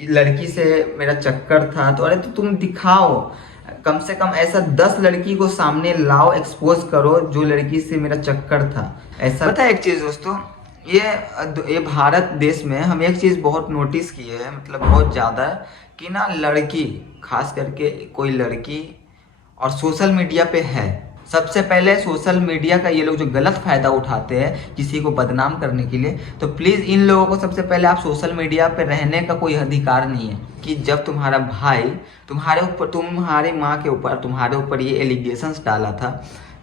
कि लड़की से मेरा चक्कर था, तो अरे तो तुम दिखाओ, कम से कम ऐसा 10 लड़की को सामने लाओ, एक्सपोज करो जो लड़की से मेरा चक्कर था। ऐसा पता है एक चीज़ दोस्तों, ये भारत देश में हम एक चीज़ बहुत नोटिस की है, मतलब बहुत ज़्यादा, कि ना लड़की, खास करके कोई लड़की और सोशल मीडिया पे है, सबसे पहले सोशल मीडिया का ये लोग जो गलत फायदा उठाते हैं किसी को बदनाम करने के लिए, तो प्लीज़ इन लोगों को सबसे पहले, आप सोशल मीडिया पे रहने का कोई अधिकार नहीं है। कि जब तुम्हारा भाई तुम्हारे ऊपर, तुम्हारी माँ के ऊपर, तुम्हारे ऊपर ये एलिगेशंस डाला था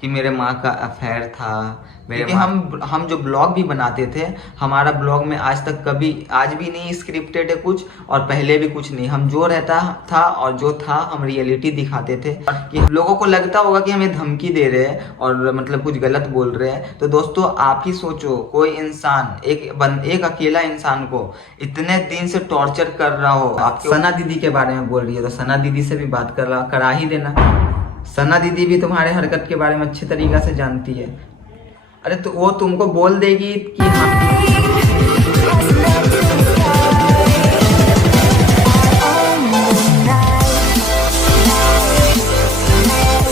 कि मेरे माँ का अफेयर था, मेरे हम जो ब्लॉग भी बनाते थे, हमारा ब्लॉग में आज तक कभी, आज भी नहीं स्क्रिप्टेड है कुछ, और पहले भी कुछ नहीं, हम जो रहता था और जो था हम रियलिटी दिखाते थे। कि लोगों को लगता होगा कि हमें धमकी दे रहे हैं और मतलब कुछ गलत बोल रहे हैं, तो दोस्तों आप ही सोचो, कोई इंसान, एक अकेला इंसान को इतने दिन से टॉर्चर कर रहा हो। आप सना दीदी के बारे में बोल रही है तो सना दीदी से भी बात करा ही देना। सना दीदी भी तुम्हारे हरकत के बारे में अच्छी तरीक़ा से जानती है। अरे तो वो तुमको बोल देगी कि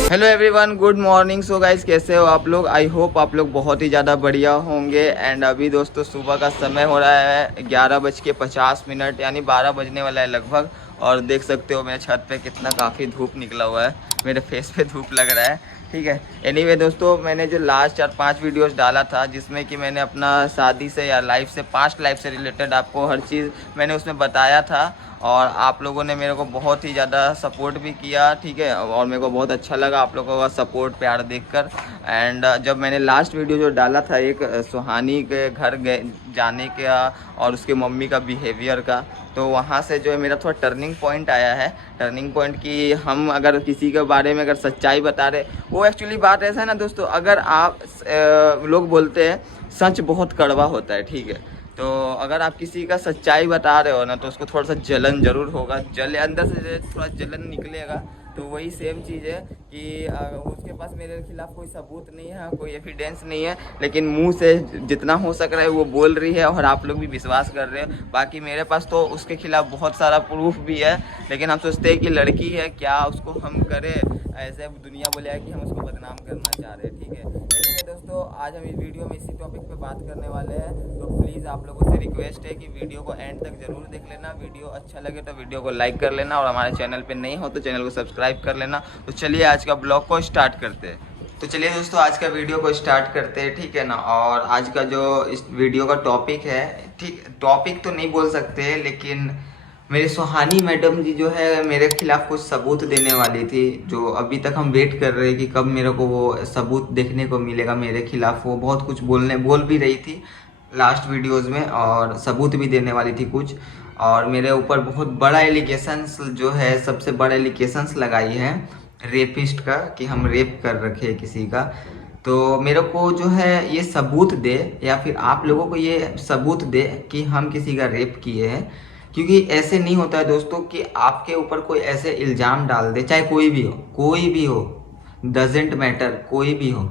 hello everyone, good morning. So guys, कैसे हो आप लोग? आई होप आप लोग बहुत ही ज़्यादा बढ़िया होंगे। एंड अभी दोस्तों सुबह का समय हो रहा है 11:50, यानी 12 बजने वाला है लगभग। और देख सकते हो मेरे छत पे कितना काफ़ी धूप निकला हुआ है, मेरे फेस पे धूप लग रहा है, ठीक है। एनीवे दोस्तों, मैंने जो लास्ट 4-5 वीडियोस डाला था जिसमें कि मैंने अपना शादी से या लाइफ से, पास्ट लाइफ से रिलेटेड आपको हर चीज़ मैंने उसमें बताया था, और आप लोगों ने मेरे को बहुत ही ज़्यादा सपोर्ट भी किया, ठीक है। और मेरे को बहुत अच्छा लगा आप लोगों का सपोर्ट, प्यार देखकर। एंड जब मैंने लास्ट वीडियो जो डाला था एक सुहानी के घर जाने का और उसके मम्मी का बिहेवियर का, तो वहाँ से जो है मेरा थोड़ा टर्निंग पॉइंट आया है। टर्निंग पॉइंट कि हम अगर किसी के बारे में अगर सच्चाई बता रहे, वो एक्चुअली बात ऐसा है ना दोस्तों, अगर आप लोग बोलते हैं सच बहुत कड़वा होता है, ठीक है। तो अगर आप किसी का सच्चाई बता रहे हो ना, तो उसको थोड़ा सा जलन ज़रूर होगा, अंदर से थोड़ा जलन निकलेगा। तो वही सेम चीज़ है कि उसके पास मेरे खिलाफ़ कोई सबूत नहीं है, कोई एविडेंस नहीं है, लेकिन मुंह से जितना हो सक रहा है वो बोल रही है और आप लोग भी विश्वास कर रहे हो। बाकी मेरे पास तो उसके खिलाफ़ बहुत सारा प्रूफ भी है, लेकिन हम सोचते हैं कि लड़की है, क्या उसको हम करें, ऐसे दुनिया बोलेगा कि हम उसको बदनाम करना चाह रहे हैं, ठीक है। एनीवे दोस्तों, आज हम इस वीडियो में इसी टॉपिक पे बात करने वाले हैं। तो प्लीज़ आप लोगों से रिक्वेस्ट है कि वीडियो को एंड तक ज़रूर देख लेना। वीडियो अच्छा लगे तो वीडियो को लाइक कर लेना, और हमारे चैनल पे नहीं हो तो चैनल को सब्सक्राइब कर लेना। तो चलिए आज का ब्लॉग को स्टार्ट करते हैं। तो चलिए दोस्तों, आज का वीडियो को स्टार्ट करते हैं, ठीक है ना। और आज का जो इस वीडियो का टॉपिक है, ठीक, टॉपिक तो नहीं बोल सकते, लेकिन मेरी सुहानी मैडम जी जो है मेरे खिलाफ़ कुछ सबूत देने वाली थी, जो अभी तक हम वेट कर रहे हैं कि कब मेरे को वो सबूत देखने को मिलेगा मेरे खिलाफ़। वो बहुत कुछ बोल भी रही थी लास्ट वीडियोस में, और सबूत भी देने वाली थी कुछ, और मेरे ऊपर बहुत बड़ा एलिगेशंस जो है, सबसे बड़ा एलिगेशंस लगाई है रेपिस्ट का, कि हम रेप कर रखे हैं किसी का। तो मेरे को जो है ये सबूत दे, या फिर आप लोगों को ये सबूत दे कि हम किसी का रेप किए हैं। क्योंकि ऐसे नहीं होता है दोस्तों कि आपके ऊपर कोई ऐसे इल्ज़ाम डाल दे, चाहे कोई भी हो, डजेंट मैटर, कोई भी हो,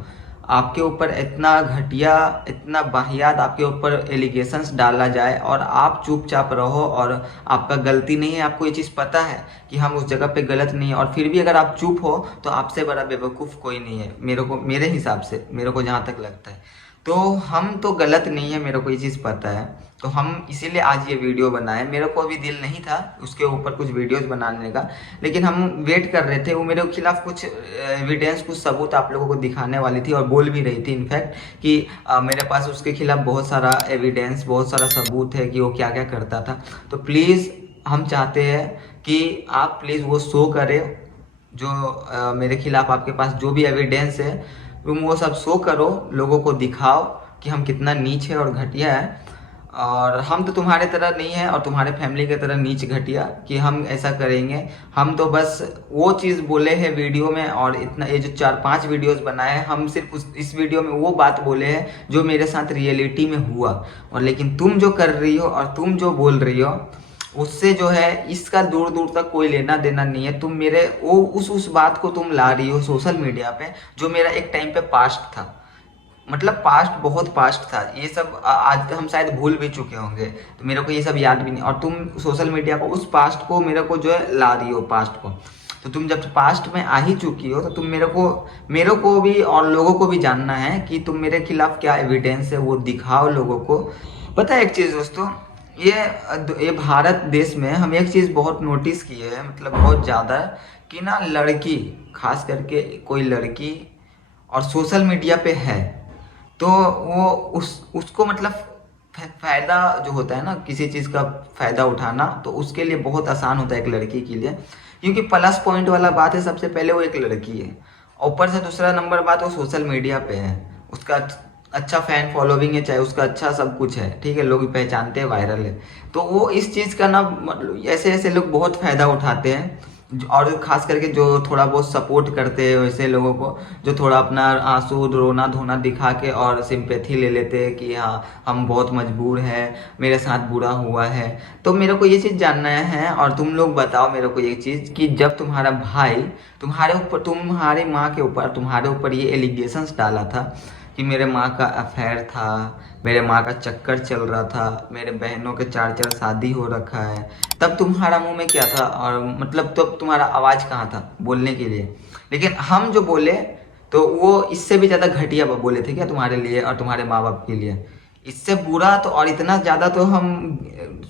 आपके ऊपर इतना घटिया, इतना वाहियात आपके ऊपर एलिगेशंस डाला जाए और आप चुपचाप रहो, और आपका गलती नहीं है, आपको ये चीज़ पता है कि हम उस जगह पे गलत नहीं है, और फिर भी अगर आप चुप हो तो आपसे बड़ा बेवकूफ़ कोई नहीं है, मेरे हिसाब से, मेरे को जहाँ तक लगता है। तो हम तो गलत नहीं है, मेरे को ये चीज़ पता है, तो हम इसीलिए आज ये वीडियो बनाए। मेरे को अभी दिल नहीं था उसके ऊपर कुछ वीडियोस बनाने का, लेकिन हम वेट कर रहे थे, वो मेरे खिलाफ कुछ एविडेंस, कुछ सबूत आप लोगों को दिखाने वाली थी, और बोल भी रही थी इनफैक्ट कि मेरे पास उसके खिलाफ बहुत सारा एविडेंस, बहुत सारा सबूत है कि वो क्या क्या करता था। तो प्लीज़ हम चाहते हैं कि आप प्लीज़ वो शो करें, जो मेरे खिलाफ आपके पास जो भी एविडेंस है तुम वो सब शो करो, लोगों को दिखाओ कि हम कितना नीच है और घटिया है। और हम तो तुम्हारे तरह नहीं है, और तुम्हारे फैमिली की तरह नीच घटिया कि हम ऐसा करेंगे। हम तो बस वो चीज़ बोले हैं वीडियो में, और इतना ये जो 4-5 वीडियोस बनाए हैं, हम सिर्फ इस वीडियो में वो बात बोले हैं जो मेरे साथ रियलिटी में हुआ। और लेकिन तुम जो कर रही हो और तुम जो बोल रही हो, उससे जो है इसका दूर दूर तक कोई लेना देना नहीं है। तुम मेरे वो उस बात को तुम ला रही हो सोशल मीडिया पे, जो मेरा एक टाइम पे पास्ट था। मतलब पास्ट बहुत पास्ट था ये सब, आज हम शायद भूल भी चुके होंगे, तो मेरे को ये सब याद भी नहीं। और तुम सोशल मीडिया को उस पास्ट को मेरे को जो है ला रही हो पास्ट को। तो तुम जब पास्ट में आ ही चुकी हो तो तुम मेरे को भी और लोगों को भी जानना है कि तुम मेरे खिलाफ क्या एविडेंस है वो दिखाओ लोगों को। पता है एक चीज़ दोस्तों, ये भारत देश में हम एक चीज़ बहुत नोटिस की है, मतलब बहुत ज़्यादा, कि ना लड़की, खास करके कोई लड़की और सोशल मीडिया पे है तो वो उसको मतलब फ़ायदा जो होता है ना किसी चीज़ का फ़ायदा उठाना, तो उसके लिए बहुत आसान होता है एक लड़की के लिए, क्योंकि प्लस पॉइंट वाला बात है। सबसे पहले वो एक लड़की है, और ऊपर से दूसरा नंबर बात वो सोशल मीडिया पे है, उसका अच्छा फैन फॉलोविंग है, चाहे उसका अच्छा सब कुछ है, ठीक है, लोग पहचानते हैं, वायरल है। तो वो इस चीज़ का ना मतलब ऐसे ऐसे लोग बहुत फ़ायदा उठाते हैं, और खास करके जो थोड़ा बहुत सपोर्ट करते हैं वैसे लोगों को, जो थोड़ा अपना आंसू रोना धोना दिखा के और सिंपैथी ले लेते हैं कि हाँ हम बहुत मजबूर हैं, मेरे साथ बुरा हुआ है। तो मेरे को ये चीज़ जानना है, और तुम लोग बताओ मेरे को ये चीज़, कि जब तुम्हारा भाई तुम्हारे ऊपर, तुम्हारी माँ के ऊपर, तुम्हारे ऊपर ये एलिगेशंस डाला था कि मेरे माँ का अफेयर था, मेरे माँ का चक्कर चल रहा था, मेरे बहनों के 4 4 शादी हो रखा है, तब तुम्हारा मुंह में क्या था, और मतलब तब तुम्हारा आवाज़ कहाँ था बोलने के लिए? लेकिन हम जो बोले तो वो इससे भी ज़्यादा घटिया बोले थे क्या तुम्हारे लिए और तुम्हारे माँ बाप के लिए? इससे बुरा तो, और इतना ज़्यादा तो हम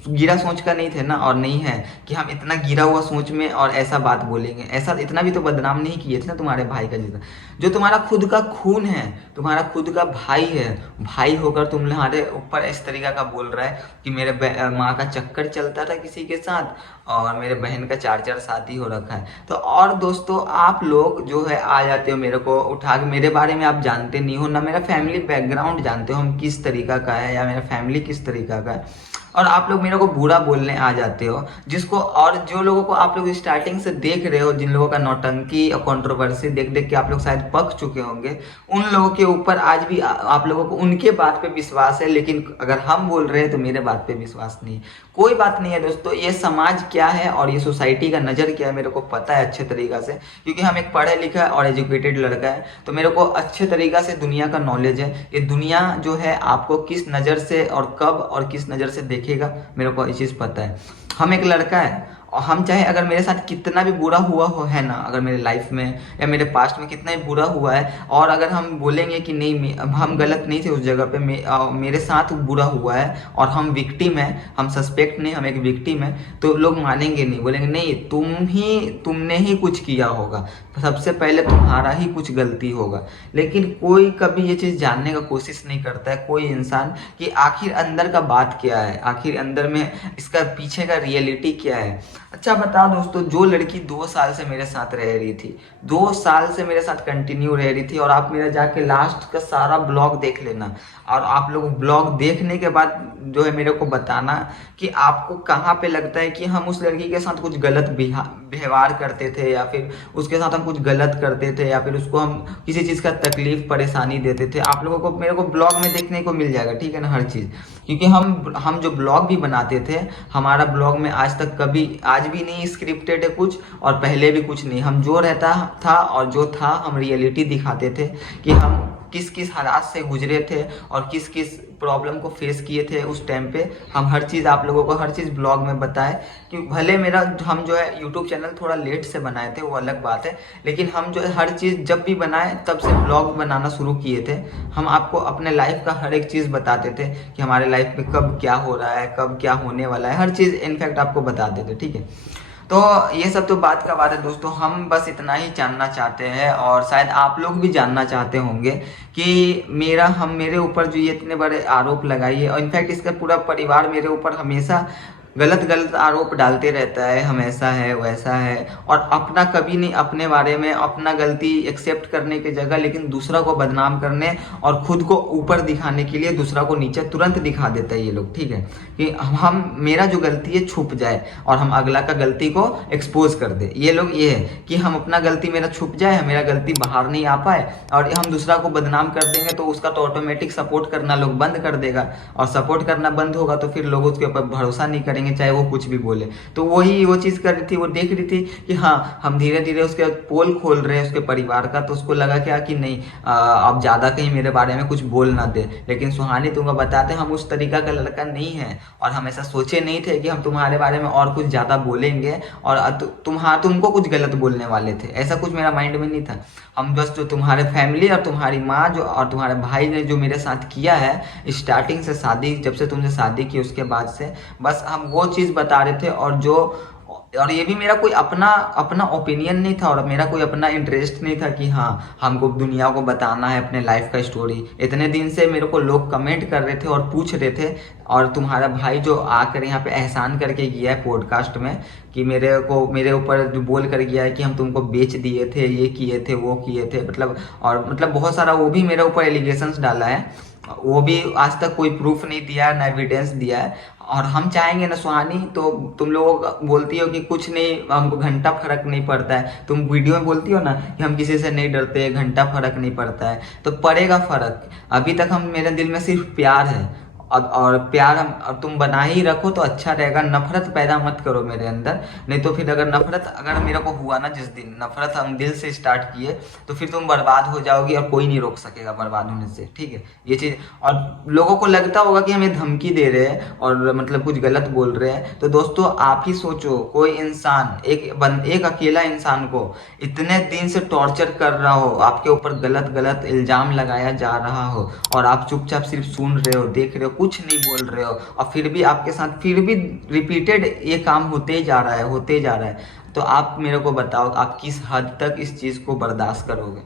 गिरा सोच का नहीं थे ना, और नहीं है कि हम इतना गिरा हुआ सोच में और ऐसा बात बोलेंगे। ऐसा इतना भी तो बदनाम नहीं किए थे ना तुम्हारे भाई का, जितना जो तुम्हारा खुद का खून है, तुम्हारा खुद का भाई है, भाई होकर तुम्हारे ऊपर इस तरीका का बोल रहा है कि मेरे माँ का चक्कर चलता था किसी के साथ, और मेरे बहन का 4 4 शादी हो रखा है। तो और दोस्तों आप लोग जो है आ जाते हो मेरे को उठा के, मेरे बारे में आप जानते नहीं हो ना, मेरा फैमिली बैकग्राउंड जानते हो हम किस तरीका का है, या मेरा फैमिली किस तरीका का है, और आप लोग मेरे को बुरा बोलने आ जाते हो। जिसको, और जो लोगों को आप लोग स्टार्टिंग से देख रहे हो, जिन लोगों का नौटंकी और कंट्रोवर्सी देख देख के आप लोग शायद पक चुके होंगे, उन लोगों के ऊपर आज भी आप लोगों को उनके बात पे विश्वास है, लेकिन अगर हम बोल रहे हैं तो मेरे बात पे विश्वास नहीं है। कोई बात नहीं है दोस्तों, ये समाज क्या है और ये सोसाइटी का नज़र क्या है मेरे को पता है अच्छे तरीक़ा से, क्योंकि हम एक पढ़े लिखा और एजुकेटेड लड़का है, तो मेरे को अच्छे तरीक़ा से दुनिया का नॉलेज है। ये दुनिया जो है आपको किस नज़र से और कब और किस नज़र से देखेगा मेरे को ये चीज़ पता है। हम एक लड़का है, और हम चाहे अगर मेरे साथ कितना भी बुरा हुआ हो है ना, अगर मेरे लाइफ में या मेरे पास्ट में कितना भी बुरा हुआ है, और अगर हम बोलेंगे कि नहीं हम गलत नहीं थे उस जगह पे, मेरे साथ बुरा हुआ है और हम विक्टिम हैं, हम सस्पेक्ट नहीं, हम एक विक्टिम है, तो लोग मानेंगे नहीं, बोलेंगे नहीं तुमने ही कुछ किया होगा, सबसे पहले तुम्हारा ही कुछ गलती होगा। लेकिन कोई कभी ये चीज़ जानने का कोशिश नहीं करता है कोई इंसान, कि आखिर अंदर का बात क्या है, आखिर अंदर में इसका पीछे का रियलिटी क्या है। अच्छा बताओ दोस्तों, जो लड़की 2 साल से मेरे साथ रह रही थी, 2 साल से मेरे साथ कंटिन्यू रह रही थी, और आप मेरा जाके लास्ट का सारा ब्लॉग देख लेना, और आप लोग ब्लॉग देखने के बाद जो है मेरे को बताना कि आपको कहाँ पे लगता है कि हम उस लड़की के साथ कुछ गलत व्यवहार करते थे, या फिर उसके साथ हम कुछ गलत करते थे, या फिर उसको हम किसी चीज़ का तकलीफ परेशानी देते थे। आप लोगों को मेरे को ब्लॉग में देखने को मिल जाएगा, ठीक है ना, हर चीज़, क्योंकि हम जो ब्लॉग भी बनाते थे, हमारा ब्लॉग में आज तक कभी, आज भी नहीं स्क्रिप्टेड है कुछ, और पहले भी कुछ नहीं, हम जो रहता था और जो था हम रियलिटी दिखाते थे, कि हम किस किस हालात से गुजरे थे और किस किस प्रॉब्लम को फेस किए थे उस टाइम पे। हम हर चीज़ आप लोगों को हर चीज़ ब्लॉग में बताए, कि भले हम जो है यूट्यूब चैनल थोड़ा लेट से बनाए थे वो अलग बात है, लेकिन हम जो है हर चीज़ जब भी बनाए तब से ब्लॉग बनाना शुरू किए थे। हम आपको अपने लाइफ का हर एक चीज़ बताते थे कि हमारे लाइफ में कब क्या हो रहा है, कब क्या होने वाला है, हर चीज़ इनफैक्ट आपको बताते थे, ठीक है। तो ये सब तो बात का बात है दोस्तों, हम बस इतना ही जानना चाहते हैं, और शायद आप लोग भी जानना चाहते होंगे कि मेरे ऊपर जो ये इतने बड़े आरोप लगाई है, और इनफैक्ट इसका पूरा परिवार मेरे ऊपर हमेशा गलत आरोप डालते रहता है, हम ऐसा है वैसा है, और अपना कभी नहीं, अपने बारे में अपना गलती एक्सेप्ट करने की जगह लेकिन दूसरा को बदनाम करने और खुद को ऊपर दिखाने के लिए दूसरा को नीचे तुरंत दिखा देता है ये लोग, ठीक है, कि हम मेरा जो गलती है छुप जाए और हम अगला का गलती को एक्सपोज कर दे। ये लोग ये है कि हम अपना गलती मेरा छुप जाए, मेरा गलती बाहर नहीं आ पाए, और हम दूसरा को बदनाम कर देंगे तो उसका तो ऑटोमेटिक सपोर्ट करना लोग बंद कर देगा, और सपोर्ट करना बंद होगा तो फिर लोग उसके ऊपर भरोसा नहीं करेंगे, करेंगे चाहे वो कुछ भी बोले। तो वो चीज़ कर रही थी, वो देख रही थी कि हाँ हम धीरे धीरे उसके पोल खोल रहे हैं उसके परिवार का, तो उसको लगा क्या कि नहीं अब ज़्यादा कहीं मेरे बारे में कुछ बोल ना दे। लेकिन सुहानी तुमको बताते हम उस तरीका का लड़का नहीं है, और हम ऐसा सोचे नहीं थे कि हम तुम्हारे बारे में और कुछ ज़्यादा बोलेंगे और तुमको कुछ गलत बोलने वाले थे, ऐसा कुछ मेरा माइंड में नहीं था। हम बस जो तुम्हारे फैमिली और तुम्हारी माँ जो और तुम्हारे भाई ने जो मेरे साथ किया है स्टार्टिंग से, शादी जब से तुमने शादी की उसके बाद से, बस हम वो चीज़ बता रहे थे। और ये भी मेरा कोई अपना अपना ओपिनियन नहीं था और मेरा कोई अपना इंटरेस्ट नहीं था कि हाँ हमको दुनिया को बताना है अपने लाइफ का स्टोरी। इतने दिन से मेरे को लोग कमेंट कर रहे थे और पूछ रहे थे, और तुम्हारा भाई जो आकर यहाँ पे एहसान करके गया है पॉडकास्ट में कि मेरे ऊपर जो बोल कर गया है कि हम तुमको बेच दिए थे, ये किए थे, वो किए थे, मतलब बहुत सारा वो भी मेरे ऊपर एलिगेशंस डाला है। वो भी आज तक कोई प्रूफ नहीं दिया है, ना एविडेंस दिया है। और हम चाहेंगे ना सुहानी, तो तुम लोग बोलती हो कि कुछ नहीं हमको घंटा फर्क नहीं पड़ता है, तुम वीडियो में बोलती हो ना कि हम किसी से नहीं डरते, घंटा फर्क नहीं पड़ता है, तो पड़ेगा फर्क। अभी तक हम मेरे दिल में सिर्फ प्यार है, और प्यार हम तुम बना ही रखो तो अच्छा रहेगा। नफरत पैदा मत करो मेरे अंदर, नहीं तो फिर अगर मेरे को हुआ ना, जिस दिन नफरत हम दिल से स्टार्ट किए तो फिर तुम बर्बाद हो जाओगी और कोई नहीं रोक सकेगा बर्बाद होने से, ठीक है ये चीज़। और लोगों को लगता होगा कि हमें धमकी दे रहे हैं और मतलब कुछ गलत बोल रहे हैं, तो दोस्तों आप ही सोचो, कोई इंसान एक अकेला इंसान को इतने दिन से टॉर्चर कर रहा हो, आपके ऊपर गलत गलत इल्जाम लगाया जा रहा हो और आप चुपचाप सिर्फ सुन रहे हो, देख रहे हो, कुछ नहीं बोल रहे हो, और फिर भी आपके साथ फिर भी रिपीटेड ये काम होते जा रहा है, तो आप मेरे को बताओ आप किस हद तक इस चीज़ को बर्दाश्त करोगे।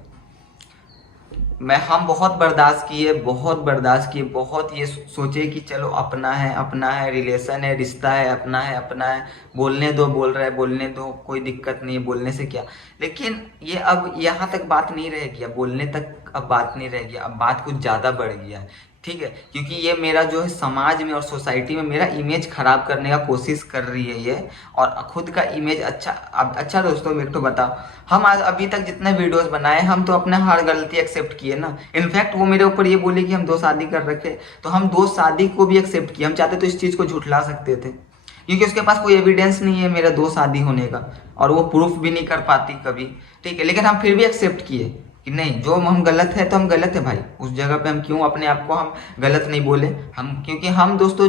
हम बहुत बर्दाश्त किए, बहुत ये सोचे कि चलो अपना है, रिलेशन है, रिश्ता है, अपना है, बोलने दो, बोलने दो, कोई दिक्कत नहीं, बोलने से क्या। लेकिन ये अब यहाँ तक बात नहीं रह गया, बोलने तक अब बात नहीं रह गया, अब बात कुछ ज़्यादा बढ़ गया है, ठीक है। क्योंकि ये मेरा जो है समाज में और सोसाइटी में मेरा इमेज खराब करने का कोशिश कर रही है ये, और खुद का इमेज अच्छा दोस्तों मेरे को बताओ, हम आज अभी तक जितने वीडियोस बनाए हम तो अपने हर गलती एक्सेप्ट किए ना। इनफैक्ट वो मेरे ऊपर ये बोले कि हम 2 शादी कर रखे, तो हम 2 शादी को भी एक्सेप्ट किए। हम चाहते तो इस चीज़ को झुठला सकते थे, क्योंकि उसके पास कोई एविडेंस नहीं है मेरा 2 शादी होने का, और वो प्रूफ भी नहीं कर पाती कभी, ठीक है। लेकिन हम फिर भी एक्सेप्ट किए कि नहीं, जो हम गलत है तो हम गलत है भाई, उस जगह पे हम क्यों अपने आप को हम गलत नहीं बोले। क्योंकि हम दोस्तों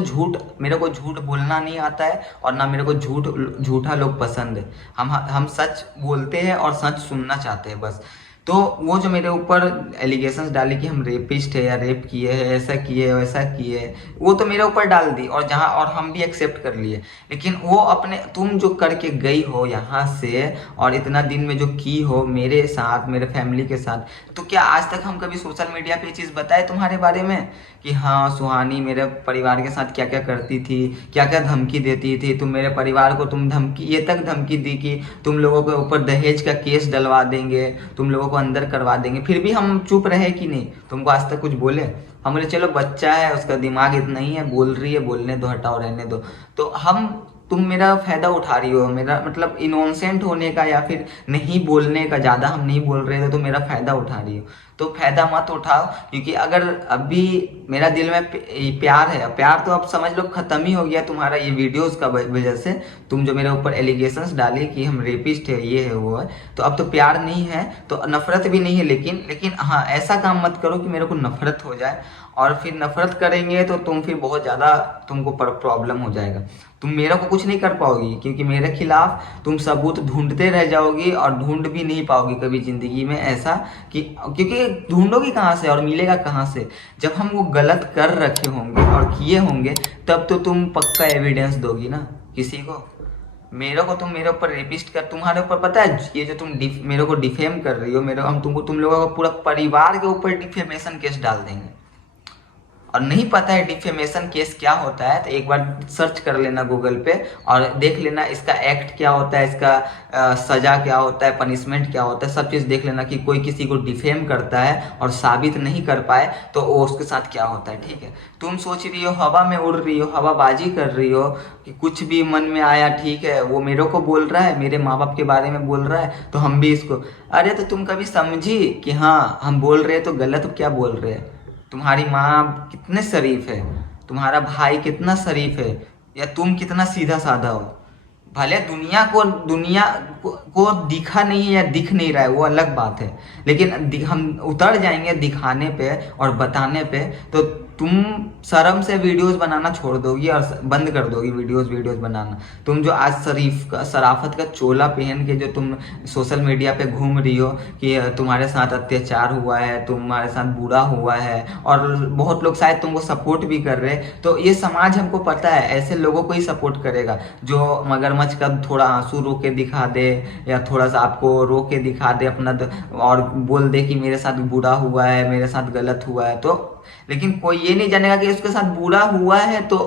मेरे को झूठ बोलना नहीं आता है, और ना मेरे को झूठा लोग पसंद है। हम सच बोलते हैं और सच सुनना चाहते हैं बस। तो वो जो मेरे ऊपर एलिगेशंस डाले कि हम रेपिस्ट है या रेप किए हैं, ऐसा किए वैसा किए, वो तो मेरे ऊपर डाल दी, और हम भी एक्सेप्ट कर लिए। लेकिन वो तुम जो करके गई हो यहाँ से, और इतना दिन में जो की हो मेरे साथ, मेरे फैमिली के साथ, तो क्या आज तक हम कभी सोशल मीडिया पे ये चीज़ बताए तुम्हारे बारे में कि हाँ सुहानी मेरे परिवार के साथ क्या क्या करती थी, क्या क्या धमकी देती थी, तुम मेरे परिवार को ये तक धमकी दी कि तुम लोगों के ऊपर दहेज का केस डलवा देंगे, तुम लोगों को अंदर करवा देंगे, फिर भी हम चुप रहे कि नहीं, तुमको आज तक कुछ बोले? हम बोले चलो बच्चा है, उसका दिमाग इतना ही है, बोल रही है, बोलने दो, हटाओ, रहने दो। तो तुम मेरा फ़ायदा उठा रही हो, मेरा मतलब इनोसेंट होने का या फिर नहीं बोलने का, ज़्यादा हम नहीं बोल रहे थे तो मेरा फ़ायदा उठा रही हो। तो फ़ायदा मत उठाओ, क्योंकि अगर अभी मेरा दिल में प्यार है, प्यार तो अब समझ लो ख़त्म ही हो गया तुम्हारा ये वीडियोस का वजह से। तुम जो मेरे ऊपर एलिगेशंस डाली कि हम रेपिस्ट है, ये है, वो है, तो अब तो प्यार नहीं है, तो नफ़रत भी नहीं है। लेकिन हाँ, ऐसा काम मत करो कि मेरे को नफ़रत हो जाए, और फिर नफ़रत करेंगे तो तुम फिर बहुत ज़्यादा तुमको प्रॉब्लम हो जाएगा। तुम मेरे को कुछ नहीं कर पाओगी, क्योंकि मेरे खिलाफ तुम सबूत ढूंढते रह जाओगी और ढूंढ भी नहीं पाओगी कभी ज़िंदगी में ऐसा क्योंकि ढूंढोगी कहाँ से और मिलेगा कहाँ से? जब हम वो गलत कर रखे होंगे और किए होंगे तब तो तुम पक्का एविडेंस दोगी ना किसी को। तुम मेरे ऊपर रेपिस्ट कर, तुम्हारे ऊपर पता है ये जो तुम मेरे को डिफेम कर रही हो, तुम लोगों को पूरा परिवार के ऊपर डिफेमेशन केस डाल देंगे। और नहीं पता है डिफेमेशन केस क्या होता है तो एक बार सर्च कर लेना गूगल पे और देख लेना इसका एक्ट क्या होता है, इसका सज़ा क्या होता है, पनिशमेंट क्या होता है, सब चीज़ देख लेना कि कोई किसी को डिफेम करता है और साबित नहीं कर पाए तो वो उसके साथ क्या होता है। ठीक है, तुम सोच रही हो हवा में उड़ रही हो, हवाबाजी कर रही हो कि कुछ भी मन में आया, ठीक है वो मेरे को बोल रहा है, मेरे माँ बाप के बारे में बोल रहा है तो हम भी इसको, अरे तो तुम कभी समझी कि हाँ हम बोल रहे हैं तो गलत क्या बोल रहे हैं। तुम्हारी माँ कितने शरीफ है, तुम्हारा भाई कितना शरीफ है, या तुम कितना सीधा साधा हो। भले दुनिया को दिखा नहीं है या दिख नहीं रहा है, वो अलग बात है, लेकिन हम उतर जाएंगे दिखाने पे और बताने पे तो तुम शर्म से वीडियोस बनाना छोड़ दोगी और बंद कर दोगी वीडियोस बनाना। तुम जो आज शराफत का चोला पहन के जो तुम सोशल मीडिया पे घूम रही हो कि तुम्हारे साथ अत्याचार हुआ है, तुम्हारे साथ बुरा हुआ है, और बहुत लोग शायद तुमको सपोर्ट भी कर रहे हैं, तो ये समाज हमको पता है ऐसे लोगों को ही सपोर्ट करेगा जो मगरमच्छ का थोड़ा आंसू रो के दिखा दे या थोड़ा सा आपको रो के दिखा दे अपना और बोल दे कि मेरे साथ बुरा हुआ है, मेरे साथ गलत हुआ है। तो लेकिन कोई ये नहीं जानेगा कि उसके साथ बुरा हुआ है। तो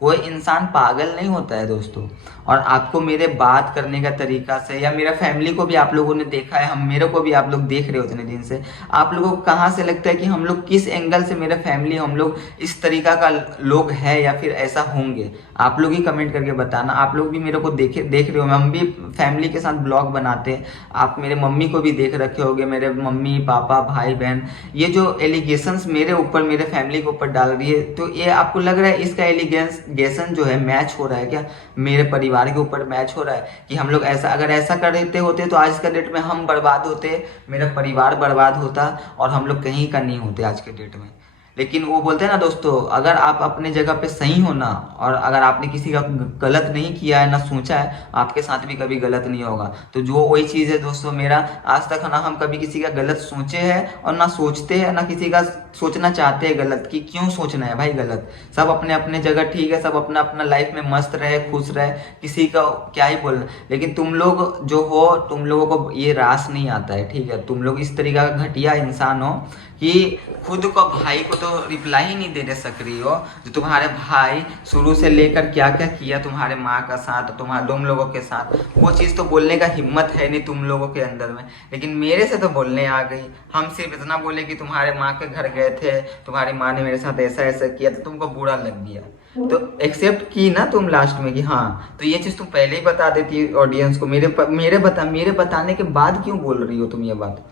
कोई इंसान पागल नहीं होता है दोस्तों। और आपको मेरे बात करने का तरीका से या मेरा फैमिली को भी आप लोगों ने देखा है, हम मेरे को भी आप लोग देख रहे हो इतने दिन से, आप लोगों को कहाँ से लगता है कि हम लोग किस एंगल से, मेरा फैमिली हम लोग इस तरीका का लोग है या फिर ऐसा होंगे? आप लोग ही कमेंट करके बताना। आप लोग भी मेरे को देख रहे हो, हम भी फैमिली के साथ ब्लॉग बनाते हैं, आप मेरे मम्मी को भी देख रखे होगे, मेरे मम्मी पापा भाई बहन, ये जो एलिगेशंस मेरे ऊपर मेरे फैमिली के ऊपर डाल रही है, तो ये आपको लग रहा है इसका एलिगेशन जो है मैच हो रहा है क्या मेरे परिवार के ऊपर? मैच हो रहा है कि हम लोग ऐसा, अगर ऐसा करते होते तो आज के डेट में हम बर्बाद होते, मेरा परिवार बर्बाद होता और हम लोग कहीं का नहीं होते आज के डेट में। लेकिन वो बोलते हैं ना दोस्तों, अगर आप अपने जगह पे सही हो ना, और अगर आपने किसी का गलत नहीं किया है ना सोचा है, आपके साथ भी कभी गलत नहीं होगा। तो जो वही चीज़ है दोस्तों, मेरा आज तक ना हम कभी किसी का गलत सोचे हैं और ना सोचते हैं, ना किसी का सोचना चाहते हैं गलत, कि क्यों सोचना है भाई गलत। सब अपने अपने जगह ठीक है, सब अपना अपना लाइफ में मस्त रहे, खुश रहे, किसी का क्या ही बोलना। लेकिन तुम लोग जो हो, तुम लोगों को ये रास नहीं आता है, ठीक है? तुम लोग इस तरीका का घटिया इंसान हो कि खुद को भाई को तो रिप्लाई ही नहीं दे सक रही हो। जो तुम्हारे भाई शुरू से लेकर क्या क्या किया तुम्हारे माँ का साथ, तुम्हारे तुम लोगों के साथ, वो चीज़ तो बोलने का हिम्मत है नहीं तुम लोगों के अंदर में, लेकिन मेरे से तो बोलने आ गई। हम सिर्फ इतना बोले कि तुम्हारे माँ के घर गए थे, तुम्हारी माँ ने मेरे साथ ऐसा ऐसा किया, तो तुमको बुरा लग गया, तो एक्सेप्ट की ना तुम लास्ट में कि हाँ। तो ये चीज़ तुम पहले ही बता देती ऑडियंस को, मेरे बताने के बाद क्यों बोल रही हो तुम ये बात?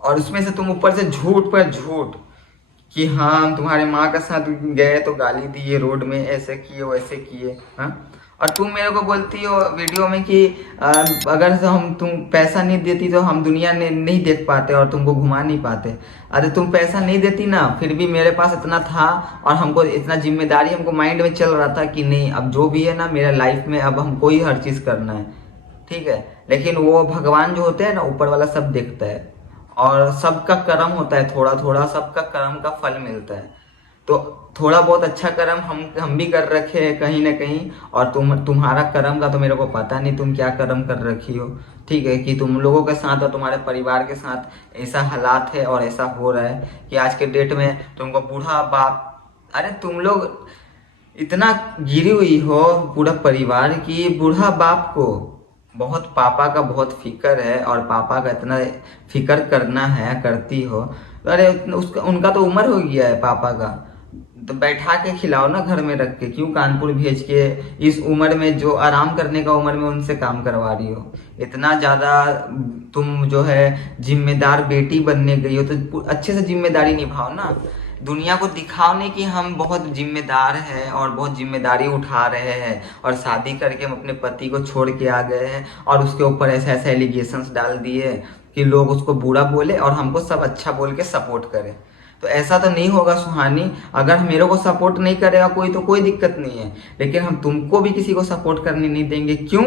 और उसमें से तुम ऊपर से झूठ पर झूठ कि हाँ हम तुम्हारे माँ के साथ गए तो गाली दिए, रोड में ऐसे किए वैसे किए, हाँ। और तुम मेरे को बोलती हो वीडियो में कि अगर तुम पैसा नहीं देती तो हम दुनिया ने नहीं देख पाते और तुमको घुमा नहीं पाते। अरे तुम पैसा नहीं देती ना, फिर भी मेरे पास इतना था और हमको इतना जिम्मेदारी हमको माइंड में चल रहा था कि नहीं, अब जो भी है ना मेरा लाइफ में, अब हमको ही हर चीज़ करना है, ठीक है? लेकिन वो भगवान जो होते हैं ना, ऊपर वाला सब देखता है और सबका कर्म होता है, थोड़ा थोड़ा सबका कर्म का फल मिलता है। तो थोड़ा बहुत अच्छा कर्म हम भी कर रखे हैं कहीं ना कहीं, और तुम्हारा कर्म का तो मेरे को पता नहीं तुम क्या कर्म कर रखी हो, ठीक है? कि तुम लोगों के साथ और तुम्हारे परिवार के साथ ऐसा हालात है और ऐसा हो रहा है कि आज के डेट में तुमको बूढ़ा बाप, अरे तुम लोग इतना गिरी हुई हो पूरा परिवार की, बूढ़ा बाप को बहुत, पापा का बहुत फिक्र है और पापा का इतना फिक्र करना है, करती हो। अरे उनका तो उम्र हो गया है पापा का, तो बैठा के खिलाओ ना घर में रख के, क्यों कानपुर भेज के इस उम्र में, जो आराम करने का उम्र में उनसे काम करवा रही हो? इतना ज़्यादा तुम जो है जिम्मेदार बेटी बनने गई हो, तो अच्छे से जिम्मेदारी निभाओ ना। दुनिया को दिखाओ नहीं कि हम बहुत जिम्मेदार हैं और बहुत जिम्मेदारी उठा रहे हैं और शादी करके हम अपने पति को छोड़ के आ गए हैं, और उसके ऊपर ऐसा ऐसा एलिगेशंस डाल दिए कि लोग उसको बुरा बोले और हमको सब अच्छा बोल के सपोर्ट करें। तो ऐसा तो नहीं होगा सुहानी। अगर मेरे को सपोर्ट नहीं करेगा कोई तो कोई दिक्कत नहीं है, लेकिन हम तुमको भी किसी को सपोर्ट करने नहीं देंगे। क्यों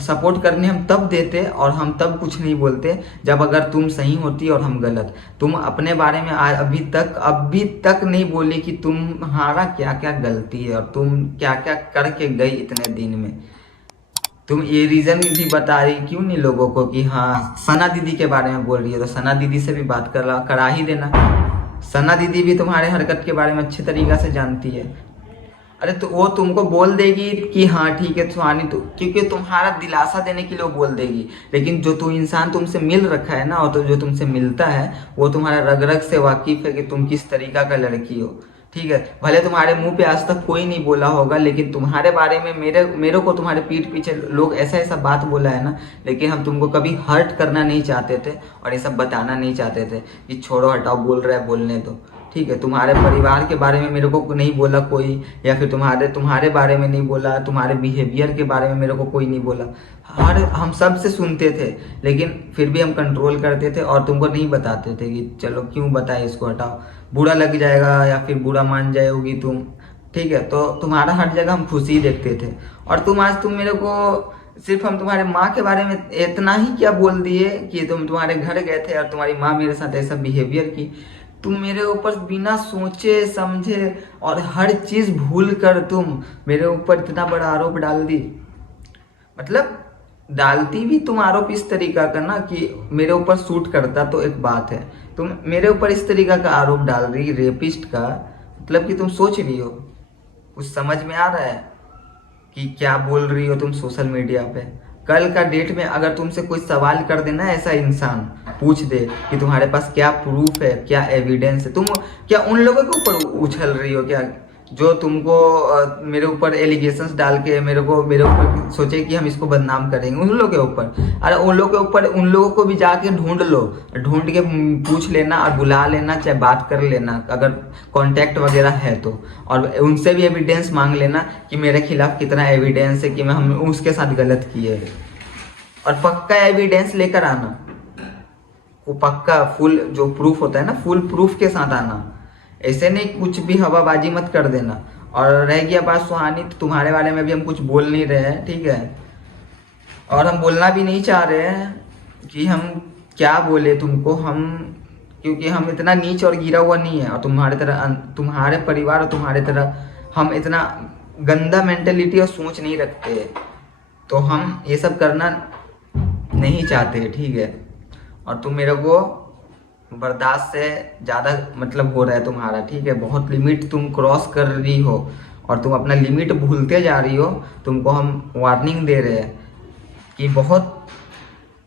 सपोर्ट करने हम तब देते और हम तब कुछ नहीं बोलते जब अगर तुम सही होती और हम गलत। तुम अपने बारे में अभी तक नहीं बोली कि तुम्हारा क्या क्या गलती है और तुम क्या क्या करके गई इतने दिन में। तुम ये रीज़न भी बता रही क्यों नहीं लोगों को कि हाँ सना दीदी के बारे में बोल रही है, तो सना दीदी से भी बात करा ही देना। सना दीदी भी तुम्हारे हरकत के बारे में अच्छे तरीक़ा से जानती है। अरे तो वो तुमको बोल देगी कि हाँ ठीक है सुहानी, तो क्योंकि तुम्हारा दिलासा देने के लिए वो बोल देगी, लेकिन जो तू इंसान तुमसे मिल रखा है ना, और तो जो तुमसे मिलता है वो तुम्हारा रग रग से वाकिफ़ है कि तुम किस तरीक़ा का लड़की हो, ठीक है? भले तुम्हारे मुंह पे आज तक कोई नहीं बोला होगा, लेकिन तुम्हारे बारे में मेरे को तुम्हारे पीठ पीछे लोग ऐसा ऐसा बात बोला है ना, लेकिन हम तुमको कभी हर्ट करना नहीं चाहते थे और ये सब बताना नहीं चाहते थे कि छोड़ो हटाओ बोल रहा है बोलने दो, ठीक है। तुम्हारे परिवार के बारे में मेरे को नहीं बोला कोई, या फिर तुम्हारे बारे में नहीं बोला, तुम्हारे बिहेवियर के बारे में मेरे को कोई नहीं बोला। हम सब से सुनते थे, लेकिन फिर भी हम कंट्रोल करते थे और तुमको नहीं बताते थे कि चलो क्यों बताए, इसको हटाओ, बुरा लग जाएगा या फिर बुरा मान जाओगी तुम, ठीक है। तो तुम्हारा हर जगह हम खुशी देखते थे। और तुम मेरे को सिर्फ हम तुम्हारे माँ के बारे में इतना ही क्या बोल दिए कि तुम तुम्हारे घर गए थे और तुम्हारी माँ मेरे साथ ऐसा बिहेवियर की। तुम मेरे ऊपर बिना सोचे समझे और हर चीज़ भूल कर तुम मेरे ऊपर इतना बड़ा आरोप डाल दी। मतलब डालती भी तुम आरोप इस तरीका का ना कि मेरे ऊपर सूट करता तो एक बात है, तुम मेरे ऊपर इस तरीका का आरोप डाल रही रेपिस्ट का। मतलब कि तुम सोच रही हो, कुछ समझ में आ रहा है कि क्या बोल रही हो तुम सोशल मीडिया पे। कल का डेट में अगर तुमसे कोई सवाल कर देना, ऐसा इंसान पूछ दे कि तुम्हारे पास क्या प्रूफ है, क्या एविडेंस है, तुम क्या उन लोगों के ऊपर उछल रही हो क्या, जो तुमको मेरे ऊपर एलिगेशंस डाल के मेरे ऊपर सोचे कि हम इसको बदनाम करेंगे उन लोगों के ऊपर। अरे उन लोगों के ऊपर, उन लोगों को भी जाके ढूंढ लो, ढूंढ के पूछ लेना और बुला लेना, चाहे बात कर लेना अगर कांटेक्ट वगैरह है तो, और उनसे भी एविडेंस मांग लेना कि मेरे खिलाफ कितना एविडेंस है कि हम उसके साथ गलत किए, और पक्का एविडेंस लेकर आना, वो पक्का फुल जो प्रूफ होता है ना, फुल प्रूफ के साथ आना। ऐसे नहीं कुछ भी हवाबाजी मत कर देना। और रह गया बात सुहानी, तो तुम्हारे बारे में भी हम कुछ बोल नहीं रहे हैं, ठीक है। और हम बोलना भी नहीं चाह रहे हैं कि हम क्या बोले तुमको, क्योंकि हम इतना नीच और गिरा हुआ नहीं है, और तुम्हारे परिवार और तुम्हारे तरह हम इतना गंदा मेंटेलिटी और सोच नहीं रखते, तो हम ये सब करना नहीं चाहते, ठीक है। और तुम मेरे को बर्दाश्त से ज़्यादा मतलब हो रहा है तुम्हारा, ठीक है। बहुत लिमिट तुम क्रॉस कर रही हो और तुम अपना लिमिट भूलते जा रही हो। तुमको हम वार्निंग दे रहे हैं कि बहुत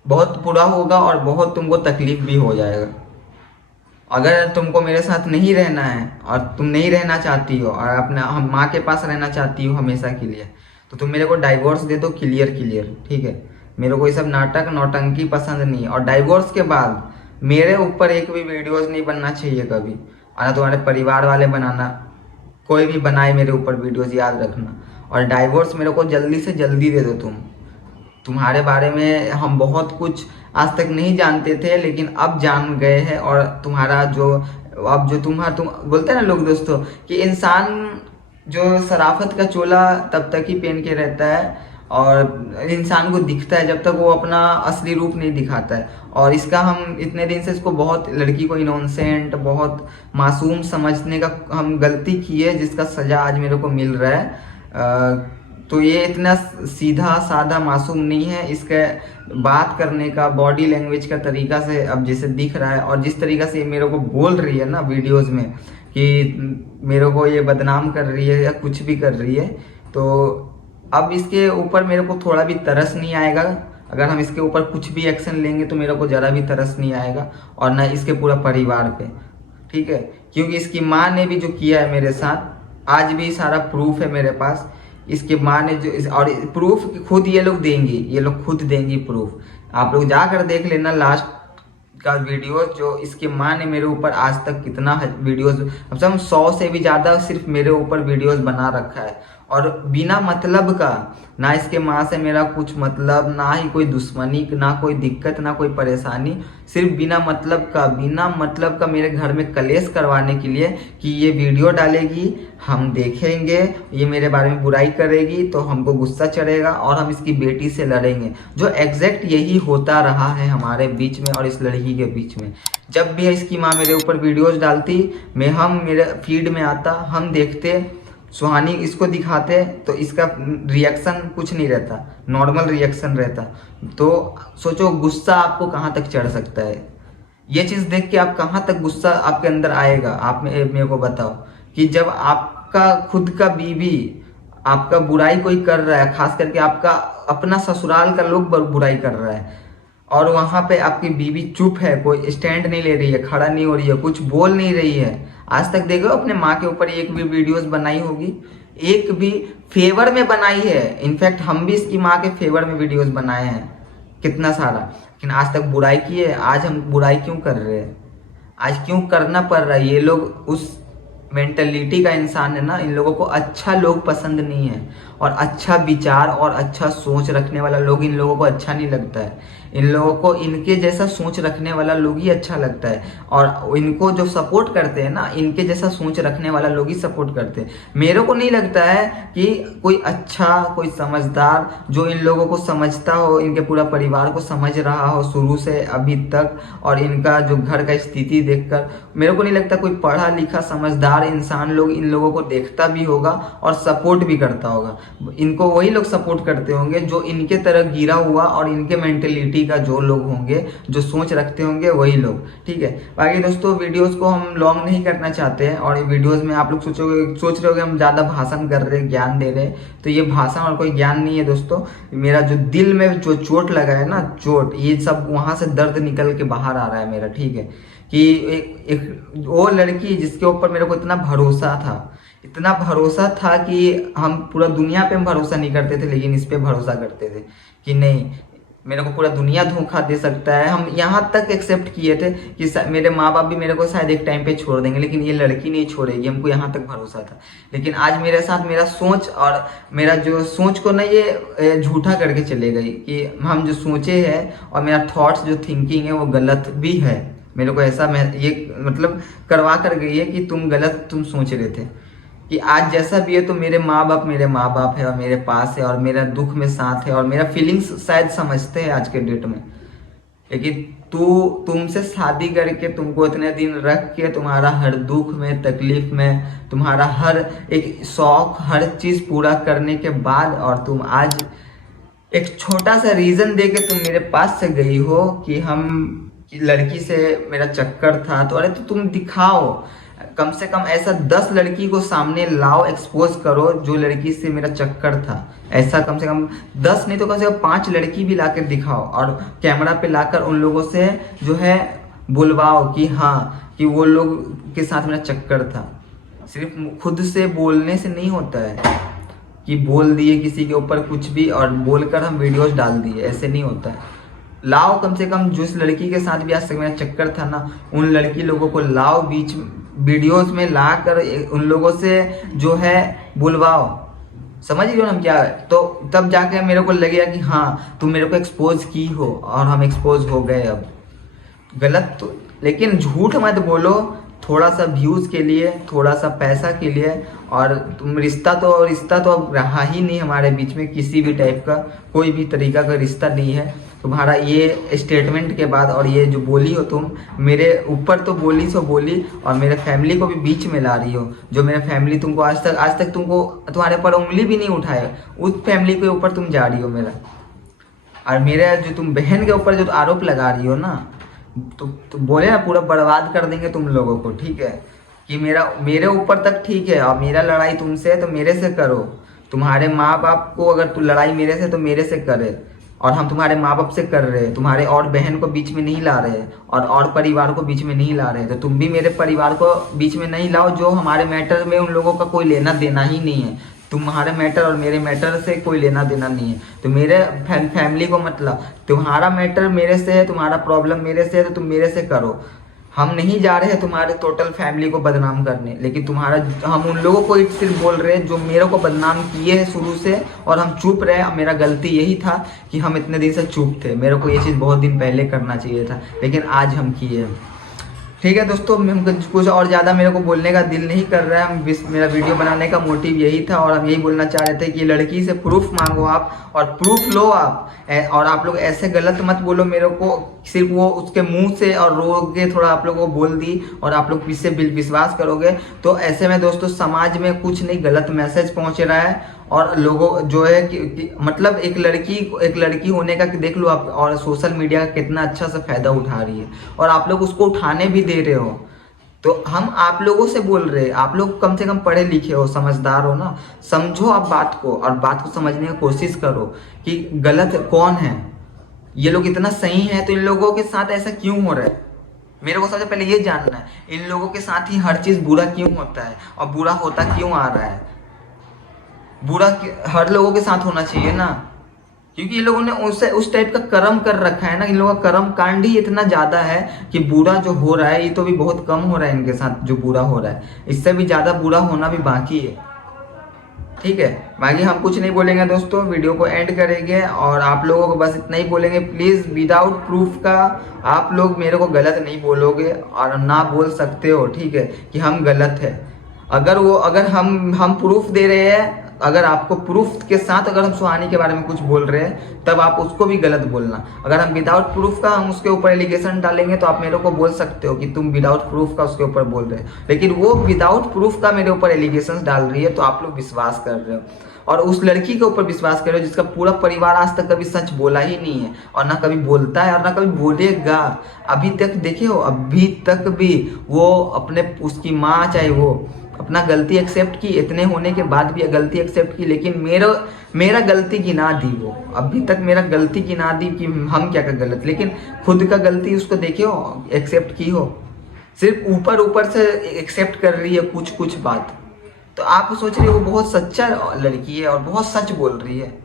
बहुत बुरा होगा और बहुत तुमको तकलीफ भी हो जाएगा। अगर तुमको मेरे साथ नहीं रहना है और तुम नहीं रहना चाहती हो और अपना हम माँ के पास रहना चाहती हो हमेशा के लिए, तो तुम मेरे को डाइवोर्स दे दो, क्लियर, ठीक है। मेरे को ये सब नाटक नौटंकी पसंद नहीं है। और डाइवोर्स के बाद मेरे ऊपर एक भी वीडियोस नहीं बनना चाहिए कभी, और ना तुम्हारे परिवार वाले बनाना, कोई भी बनाए मेरे ऊपर वीडियोस, याद रखना। और डाइवोर्स मेरे को जल्दी से जल्दी दे दो। तुम्हारे बारे में हम बहुत कुछ आज तक नहीं जानते थे, लेकिन अब जान गए हैं। और तुम्हारा जो अब जो तुम बोलते हैं ना लोग दोस्तों कि इंसान जो शराफत का चोला तब तक ही पहन के रहता है और इंसान को दिखता है जब तक वो अपना असली रूप नहीं दिखाता है। और इसका हम इतने दिन से इसको बहुत, लड़की को इनोसेंट, बहुत मासूम समझने का हम गलती की है, जिसका सज़ा आज मेरे को मिल रहा है। तो ये इतना सीधा साधा मासूम नहीं है। इसके बात करने का, बॉडी लैंग्वेज का तरीका से अब जैसे दिख रहा है, और जिस तरीका से मेरे को बोल रही है ना वीडियोस में कि मेरे को ये बदनाम कर रही है या कुछ भी कर रही है, तो अब इसके ऊपर मेरे को थोड़ा भी तरस नहीं आएगा। अगर हम इसके ऊपर कुछ भी एक्शन लेंगे तो मेरे को ज़रा भी तरस नहीं आएगा, और ना इसके पूरा परिवार पे, ठीक है। क्योंकि इसकी माँ ने भी जो किया है मेरे साथ, आज भी सारा प्रूफ है मेरे पास। इसकी माँ ने जो, और प्रूफ खुद ये लोग देंगी, ये लोग खुद देंगी प्रूफ। आप लोग जाकर देख लेना लास्ट का वीडियो, जो इसकी माँ ने मेरे ऊपर आज तक कितना वीडियोस, मतलब 100 से भी ज़्यादा सिर्फ मेरे ऊपर वीडियोस बना रखा है। और बिना मतलब का, ना इसके माँ से मेरा कुछ मतलब, ना ही कोई दुश्मनी, ना कोई दिक्कत, ना कोई परेशानी, सिर्फ बिना मतलब का मेरे घर में कलेश करवाने के लिए कि ये वीडियो डालेगी, हम देखेंगे, ये मेरे बारे में बुराई करेगी तो हमको गुस्सा चढ़ेगा और हम इसकी बेटी से लड़ेंगे। जो एग्जैक्ट यही होता रहा है हमारे बीच में और इस लड़की के बीच में। जब भी इसकी माँ मेरे ऊपर वीडियोज़ डालती, मेरे फीड में आता, हम देखते, सुहानी इसको दिखाते, तो इसका रिएक्शन कुछ नहीं रहता, नॉर्मल रिएक्शन रहता। तो सोचो गुस्सा आपको कहाँ तक चढ़ सकता है। ये चीज़ देख के आप कहाँ तक गुस्सा आपके अंदर आएगा, आप मेरे को बताओ। कि जब आपका खुद का बीवी आपका बुराई कोई कर रहा है, खास करके आपका अपना ससुराल का लोग बुराई कर रहा है, और वहाँ पे आपकी बीवी चुप है, कोई स्टैंड नहीं ले रही है, खड़ा नहीं हो रही है, कुछ बोल नहीं रही है। आज तक देखो अपने माँ के ऊपर एक भी वीडियोस बनाई होगी, एक भी फेवर में बनाई है। इनफैक्ट हम भी इसकी माँ के फेवर में वीडियोस बनाए हैं कितना सारा, लेकिन आज तक बुराई की है। आज हम बुराई क्यों कर रहे हैं? आज क्यों करना पड़ रहा है। ये लोग उस मेंटलिटी का इंसान है ना, इन लोगों को अच्छा लोग पसंद नहीं है, और अच्छा विचार और अच्छा सोच रखने वाला लोग इन लोगों को अच्छा नहीं लगता है। इन लोगों को इनके जैसा सोच रखने वाला लोग ही अच्छा लगता है, और इनको जो सपोर्ट करते हैं ना, इनके जैसा सोच रखने वाला लोग ही सपोर्ट करते हैं। मेरे को नहीं लगता है कि कोई अच्छा, कोई समझदार जो इन लोगों को समझता हो, इनके पूरा परिवार को समझ रहा हो शुरू से अभी तक, और इनका जो घर का स्थिति देखकर मेरे को नहीं लगता कोई पढ़ा लिखा समझदार इंसान लोग इन लोगों को देखता भी होगा और सपोर्ट भी करता होगा। इनको वही लोग सपोर्ट करते होंगे जो इनके तरह गिरा हुआ और इनके मेंटेलिटी का जो लोग होंगे, जो सोच रखते होंगे, वही लोग। ठीक है, बाकी दोस्तों वीडियोस को हम लॉन्ग नहीं करना चाहते हैं, और वीडियोस में आप लोग सोच रहे होगे हम ज़्यादा भाषण कर रहे हैं, ज्ञान दे रहे हैं, तो ये भाषण और कोई ज्ञान नहीं है दोस्तों। मेरा जो दिल में जो चोट लगा है ना, चोट, ये सब वहाँ से दर्द निकल के बाहर आ रहा है मेरा। ठीक है, कि एक वो लड़की जिसके ऊपर मेरे को इतना भरोसा था, इतना भरोसा था कि हम पूरा दुनिया पे हम भरोसा नहीं करते थे, लेकिन इस पे भरोसा करते थे कि नहीं, मेरे को पूरा दुनिया धोखा दे सकता है। हम यहाँ तक एक्सेप्ट किए थे कि मेरे माँ बाप भी मेरे को शायद एक टाइम पे छोड़ देंगे, लेकिन ये लड़की नहीं छोड़ेगी, हमको यहाँ तक भरोसा था। लेकिन आज मेरे साथ मेरा सोच और मेरा जो सोच को ना ये झूठा करके चले गई, कि हम जो सोचे हैं और मेरा थॉट्स जो थिंकिंग है वो गलत भी है। मेरे को ऐसा ये मतलब करवा कर गई है कि तुम गलत तुम सोच रहे थे, कि आज जैसा भी है तो मेरे माँ बाप है और मेरे पास है और मेरा दुख में साथ है और मेरा फीलिंग्स शायद समझते हैं आज के डेट में। लेकिन तुमसे शादी करके तुमको इतने दिन रख के तुम्हारा हर दुख में, तकलीफ में, तुम्हारा हर एक शौक, हर चीज़ पूरा करने के बाद, और तुम आज एक छोटा सा रीज़न दे के तुम मेरे पास से गई हो कि लड़की से मेरा चक्कर था। तो अरे तो तुम दिखाओ, कम से कम ऐसा 10 लड़की को सामने लाओ, एक्सपोज करो जो लड़की से मेरा चक्कर था। ऐसा कम से कम 10 नहीं तो कम से कम 5 लड़की भी लाकर दिखाओ, और कैमरा पे लाकर उन लोगों से जो है बुलवाओ कि हाँ, कि वो लोग के साथ मेरा चक्कर था। सिर्फ खुद से बोलने से नहीं होता है कि बोल दिए किसी के ऊपर कुछ भी और बोलकर हम वीडियोस डाल दिए, ऐसे नहीं होता है। लाओ कम से कम जिस लड़की के साथ भी आज तक मेरा चक्कर था ना, उन लड़की लोगों को लाओ, बीच वीडियोस में ला कर उन लोगों से जो है बुलवाओ। समझ रही हो ना हम क्या है? तो तब जाके मेरे को लगेगा कि हाँ तुम मेरे को एक्सपोज की हो, और हम एक्सपोज हो गए। अब गलत तो, लेकिन झूठ मत बोलो थोड़ा सा व्यूज़ के लिए, थोड़ा सा पैसा के लिए। और तुम रिश्ता तो अब रहा ही नहीं हमारे बीच में, किसी भी टाइप का कोई भी तरीका का रिश्ता नहीं है। तुम्हारा ये स्टेटमेंट के बाद और ये जो बोली हो तुम मेरे ऊपर, तो बोली सो बोली, और मेरे फैमिली को भी बीच में ला रही हो। जो मेरा फैमिली तुमको आज तक तुमको तुम्हारे पर उंगली भी नहीं उठाए, उस फैमिली के ऊपर तुम जा रही हो मेरा। और मेरे जो तुम बहन के ऊपर जो आरोप लगा रही हो ना, तो बोले ना पूरा बर्बाद कर देंगे तुम लोगों को। ठीक है, कि मेरे ऊपर तक ठीक है, और मेरा लड़ाई तुमसे है तो मेरे से करो। तुम्हारे माँ बाप को अगर तू लड़ाई मेरे से तो मेरे से करे, और हम तुम्हारे माँ बाप से कर रहे हैं, तुम्हारे और बहन को बीच में नहीं ला रहे हैं, और परिवार को बीच में नहीं ला रहे हैं। तो तुम भी मेरे परिवार को बीच में नहीं लाओ, जो हमारे मैटर में उन लोगों का कोई लेना देना ही नहीं है। तुम्हारे मैटर और मेरे मैटर से कोई लेना देना नहीं है, तो मेरे फैमिली को मतलब, तुम्हारा मैटर मेरे से है, तुम्हारा प्रॉब्लम मेरे से है, तो तुम मेरे से करो। हम नहीं जा रहे हैं तुम्हारे टोटल फैमिली को बदनाम करने, लेकिन हम उन लोगों को सिर्फ बोल रहे हैं जो मेरे को बदनाम किए हैं शुरू से, और हम चुप रहे। मेरा गलती यही था कि हम इतने दिन से चुप थे, मेरे को ये चीज़ बहुत दिन पहले करना चाहिए था, लेकिन आज हम किए। ठीक है दोस्तों, कुछ और ज़्यादा मेरे को बोलने का दिल नहीं कर रहा है। मेरा वीडियो बनाने का मोटिव यही था, और हम यही बोलना चाह रहे थे कि लड़की से प्रूफ मांगो आप, और प्रूफ लो आप। और आप लोग ऐसे गलत मत बोलो मेरे को, सिर्फ वो उसके मुंह से और रो के थोड़ा आप लोगों को बोल दी और आप लोग इससे विश्वास करोगे। तो ऐसे में दोस्तों समाज में कुछ नहीं गलत मैसेज पहुँच रहा है, और लोगों जो है कि मतलब एक लड़की होने का देख लो आप, और सोशल मीडिया का कितना अच्छा सा फायदा उठा रही है, और आप लोग उसको उठाने भी दे रहे हो। तो हम आप लोगों से बोल रहे हैं, आप लोग कम से कम पढ़े लिखे हो, समझदार हो ना, समझो आप बात को, और बात को समझने की कोशिश करो कि गलत कौन है। ये लोग इतना सही है तो इन लोगों के साथ ऐसा क्यों हो रहा है, मेरे को सबसे पहले ये जानना है। इन लोगों के साथ ही हर चीज़ बुरा क्यों होता है, और बुरा होता क्यों आ रहा है। बुरा हर लोगों के साथ होना चाहिए ना, क्योंकि ये लोगों ने उस टाइप का कर्म कर रखा है ना, इन लोगों का कर्म कांड ही इतना ज्यादा है कि बुरा जो हो रहा है ये तो भी बहुत कम हो रहा है इनके साथ, जो बुरा हो रहा है इससे भी ज्यादा बुरा होना भी बाकी है। ठीक है, बाकी हम कुछ नहीं बोलेंगे दोस्तों, वीडियो को एंड करेंगे और आप लोगों को बस इतना ही बोलेंगे, प्लीज विदाउट प्रूफ का आप लोग मेरे को गलत नहीं बोलोगे और ना बोल सकते हो, ठीक है, कि हम गलत है। अगर हम प्रूफ दे रहे हैं, अगर आपको प्रूफ के साथ अगर हम सुहानी के बारे में कुछ बोल रहे हैं तब आप उसको भी गलत बोलना। अगर हम विदाउट प्रूफ का हम उसके ऊपर एलिगेशन डालेंगे तो आप मेरे को बोल सकते हो कि तुम विदाउट प्रूफ का उसके ऊपर बोल रहे हो, लेकिन वो विदाउट प्रूफ का मेरे ऊपर एलिगेशन डाल रही है तो आप लोग विश्वास कर रहे हो और उस लड़की के ऊपर विश्वास कर रहे हो जिसका पूरा परिवार आज तक कभी सच बोला ही नहीं है और ना कभी बोलता है और ना कभी बोलेगा। अभी तक देखे हो, अभी तक भी वो अपने उसकी माँ चाहे वो अपना गलती एक्सेप्ट की, इतने होने के बाद भी गलती एक्सेप्ट की, लेकिन मेरा गलती गिना दी वो, अभी तक मेरा गलती गिना दी कि हम क्या कर गलत, लेकिन खुद का गलती उसको देखे हो एक्सेप्ट की हो, सिर्फ ऊपर से एक्सेप्ट कर रही है कुछ बात। तो आप सोच रहे हो वो बहुत सच्चा लड़की है और बहुत सच बोल रही है।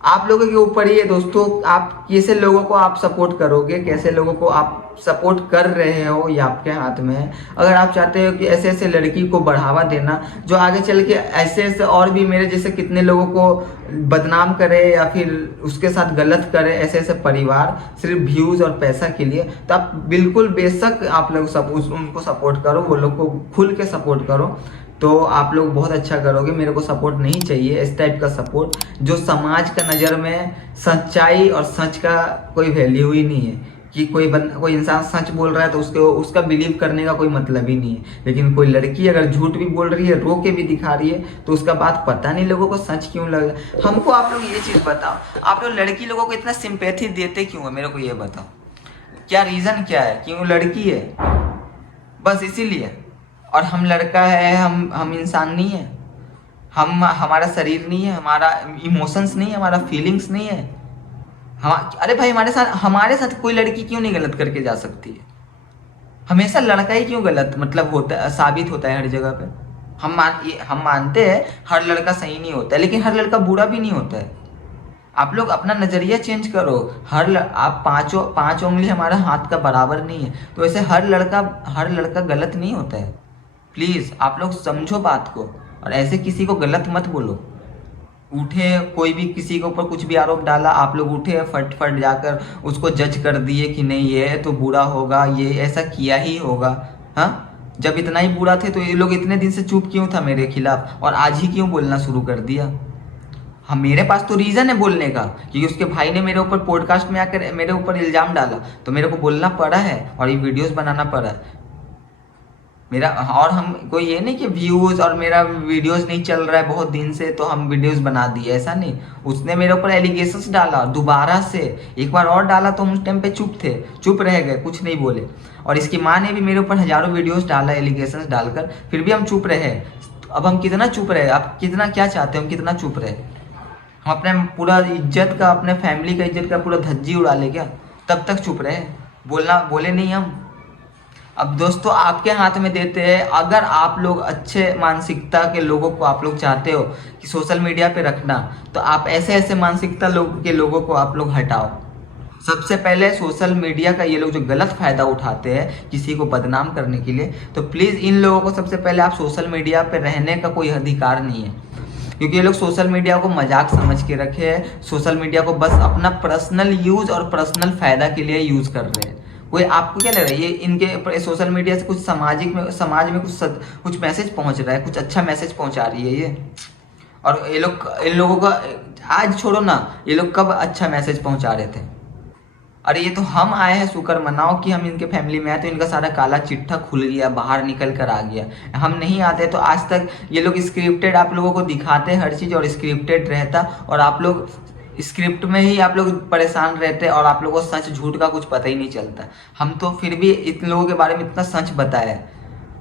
आप लोगों के ऊपर ही है दोस्तों, आप कैसे लोगों को आप सपोर्ट करोगे, कैसे लोगों को आप सपोर्ट कर रहे हो ये आपके हाथ में है। अगर आप चाहते हो कि ऐसे ऐसे लड़की को बढ़ावा देना जो आगे चल के ऐसे और भी मेरे जैसे कितने लोगों को बदनाम करे या फिर उसके साथ गलत करे, ऐसे परिवार सिर्फ व्यूज और पैसा के लिए, तो आप बिल्कुल बेशक आप लोग उनको सपोर्ट करो, वो लोग को खुल के सपोर्ट करो, तो आप लोग बहुत अच्छा करोगे। मेरे को सपोर्ट नहीं चाहिए इस टाइप का सपोर्ट जो समाज का नज़र में सच्चाई और सच का कोई वैल्यू ही नहीं है, कि कोई इंसान सच बोल रहा है तो उसका बिलीव करने का कोई मतलब ही नहीं है। लेकिन कोई लड़की अगर झूठ भी बोल रही है, रो के भी दिखा रही है, तो उसका बात पता नहीं लोगों को सच क्यों लग रहा है। हमको आप लोग ये चीज़ बताओ, आप लोग लड़की लोगों को इतना सिंपैथी देते क्यों है, मेरे को ये बताओ, क्या रीज़न क्या है, क्यों लड़की है बस इसीलिए? और हम लड़का है, हम इंसान नहीं है, हमारा शरीर नहीं है, हमारा इमोशंस नहीं है, हमारा फीलिंग्स नहीं है। अरे भाई हमारे साथ कोई लड़की क्यों नहीं गलत करके जा सकती है? हमेशा लड़का ही क्यों गलत मतलब होता साबित होता है हर जगह पे? हम मानते हैं हर लड़का सही नहीं होता है, लेकिन हर लड़का बुरा भी नहीं होता है। आप लोग अपना नजरिया चेंज करो। आप पांच उंगली हमारा हाथ का बराबर नहीं है, तो ऐसे हर लड़का गलत नहीं होता है। प्लीज आप लोग समझो बात को और ऐसे किसी को गलत मत बोलो। उठे कोई भी किसी के ऊपर कुछ भी आरोप डाला, आप लोग उठे फट जाकर उसको जज कर दिए कि नहीं ये तो बुरा होगा, ये ऐसा किया ही होगा। हाँ, जब इतना ही बुरा थे तो ये लोग इतने दिन से चुप क्यों था मेरे खिलाफ और आज ही क्यों बोलना शुरू कर दिया? हम मेरे पास तो रीज़न है बोलने का, क्योंकि उसके भाई ने मेरे ऊपर पॉडकास्ट में आकर मेरे ऊपर इल्ज़ाम डाला तो मेरे को बोलना पड़ा है और ये वीडियोस बनाना पड़ा है मेरा। और हम कोई ये नहीं कि व्यूज़ और मेरा वीडियोस नहीं चल रहा है बहुत दिन से तो हम वीडियोस बना दिए, ऐसा नहीं। उसने मेरे ऊपर एलिगेशंस डाला दोबारा से, एक बार और डाला तो हम उस टाइम पे चुप रह गए, कुछ नहीं बोले। और इसकी माँ ने भी मेरे ऊपर हज़ारों वीडियोस डाला एलिगेशंस डालकर, फिर भी हम चुप रहे। अब हम कितना चुप रहे? आप कितना क्या चाहते हो हम कितना चुप रहे? हम अपने पूरा इज्जत का, अपने फैमिली का इज्जत का पूरा धज्जी उड़ा ले क्या? तब तक चुप रहे, बोले नहीं हम। अब दोस्तों आपके हाथ में देते हैं, अगर आप लोग अच्छे मानसिकता के लोगों को आप लोग चाहते हो कि सोशल मीडिया पे रखना, तो आप ऐसे मानसिकता के लोगों को आप लोग हटाओ। सबसे पहले सोशल मीडिया का ये लोग जो गलत फायदा उठाते हैं किसी को बदनाम करने के लिए, तो प्लीज़ इन लोगों को सबसे पहले आप सोशल मीडिया पे रहने का कोई अधिकार नहीं है, क्योंकि ये लोग सोशल मीडिया को मजाक समझ के रखे हैं। सोशल मीडिया को बस अपना पर्सनल यूज और पर्सनल फायदा के लिए यूज कर रहे हैं। कोई आपको क्या लग रहा है ये इनके सोशल मीडिया से कुछ समाज में कुछ मैसेज पहुंच रहा है, कुछ अच्छा मैसेज पहुंचा रही है ये? और ये लोग इन लोगों का आज छोड़ो ना, ये लोग कब अच्छा मैसेज पहुंचा रहे थे? अरे ये तो हम आए हैं शुक्र मनाओ कि हम इनके फैमिली में आए तो इनका सारा काला चिट्ठा खुल गया, बाहर निकल कर आ गया। हम नहीं आते तो आज तक ये लोग स्क्रिप्टेड आप लोगों को दिखाते हर चीज़ और स्क्रिप्टेड रहता, और आप लोग स्क्रिप्ट में ही आप लोग परेशान रहते और आप लोगों को सच झूठ का कुछ पता ही नहीं चलता। हम तो फिर भी इन लोगों के बारे में इतना सच बताया है।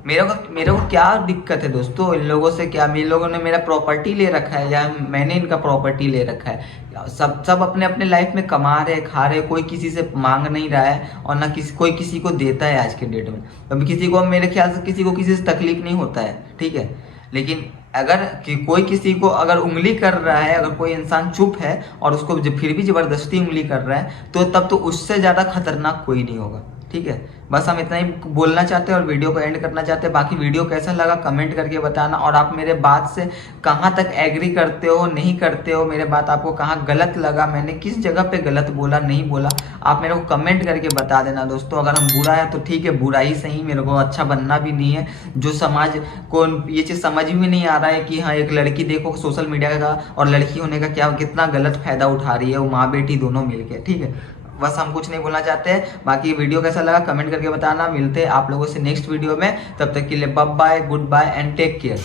मेरे को क्या दिक्कत है दोस्तों इन लोगों से? क्या इन लोगों ने मेरा प्रॉपर्टी ले रखा है या मैंने इनका प्रॉपर्टी ले रखा है? सब अपने अपने लाइफ में कमा रहे खा रहे, कोई किसी से मांग नहीं रहा है और ना कोई किसी को देता है आज के डेट में। अभी किसी को मेरे ख्याल से किसी से तकलीफ नहीं होता है, ठीक है, लेकिन अगर कि कोई किसी को अगर उंगली कर रहा है, अगर कोई इंसान चुप है और उसको फिर भी जबरदस्ती उंगली कर रहा है, तो तब तो उससे ज़्यादा खतरनाक कोई नहीं होगा। ठीक है, बस हम इतना ही बोलना चाहते हैं और वीडियो को एंड करना चाहते हैं। बाकी वीडियो कैसा लगा कमेंट करके बताना, और आप मेरे बात से कहाँ तक एग्री करते हो नहीं करते हो, मेरे बात आपको कहाँ गलत लगा, मैंने किस जगह पे गलत बोला नहीं बोला, आप मेरे को कमेंट करके बता देना दोस्तों। अगर हम बुरा है तो ठीक है, बुरा ही सही, मेरे को अच्छा बनना भी नहीं है। जो समाज को ये चीज़ समझ में नहीं आ रहा है कि हाँ एक लड़की देखो सोशल मीडिया का और लड़की होने का क्या कितना गलत फायदा उठा रही है वो माँ बेटी दोनों मिलके। ठीक है, बस हम कुछ नहीं बोलना चाहते हैं। बाकी वीडियो कैसा लगा कमेंट करके बताना। मिलते हैं आप लोगों से नेक्स्ट वीडियो में, तब तक के लिए bye bye, goodbye and take care.